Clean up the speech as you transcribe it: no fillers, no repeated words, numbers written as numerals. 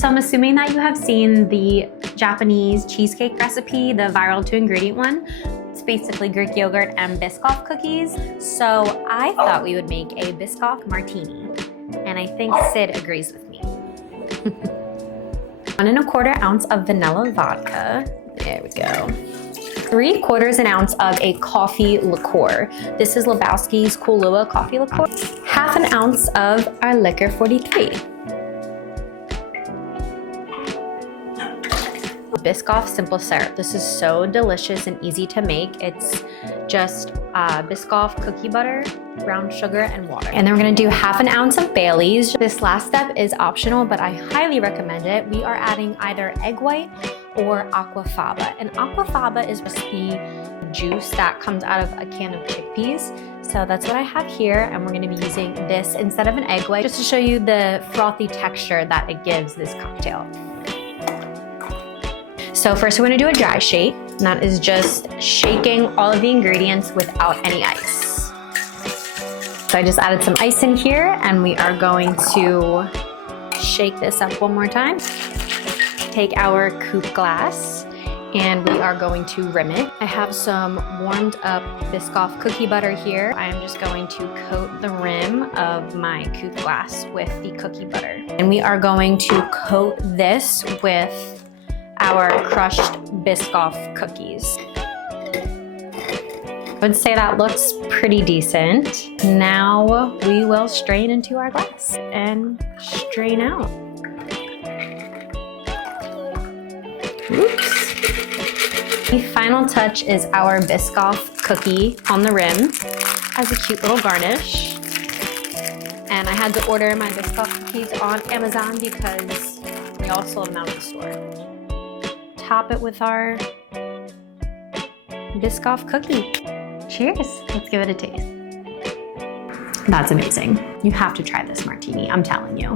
So I'm assuming that you have seen the Japanese cheesecake recipe, the viral 2-ingredient one. It's basically Greek yogurt and Biscoff cookies. So I thought we would make a Biscoff Martini. And I think Sid agrees with me. 1 1/4 ounce of vanilla vodka. There we go. 3/4 ounce of a coffee liqueur. This is Lebowski's Kahlua coffee liqueur. 1/2 ounce of our Licor 43. Biscoff simple syrup. This is so delicious and easy to make. It's just Biscoff cookie butter, brown sugar, and water. And then we're gonna do 1/2 ounce of Bailey's. This last step is optional, but I highly recommend it. We are adding either egg white or Aquafaba. And Aquafaba is just the juice that comes out of a can of chickpeas. So that's what I have here, and we're gonna be using this instead of an egg white, just to show you the frothy texture that it gives this cocktail. So first we're gonna do a dry shake, and that is just shaking all of the ingredients without any ice. So I just added some ice in here, and we are going to shake this up one more time. Take our coupe glass, and we are going to rim it. I have some warmed up Biscoff cookie butter here. I am just going to coat the rim of my coupe glass with the cookie butter. And we are going to coat this with our crushed Biscoff cookies. I would say that looks pretty decent. Now we will strain into our glass and strain out. Oops. The final touch is our Biscoff cookie on the rim as a cute little garnish. And I had to order my Biscoff cookies on Amazon because we all sold them out of the store. Top it with our Biscoff cookie. Cheers, let's give it a taste. That's amazing. You have to try this martini, I'm telling you.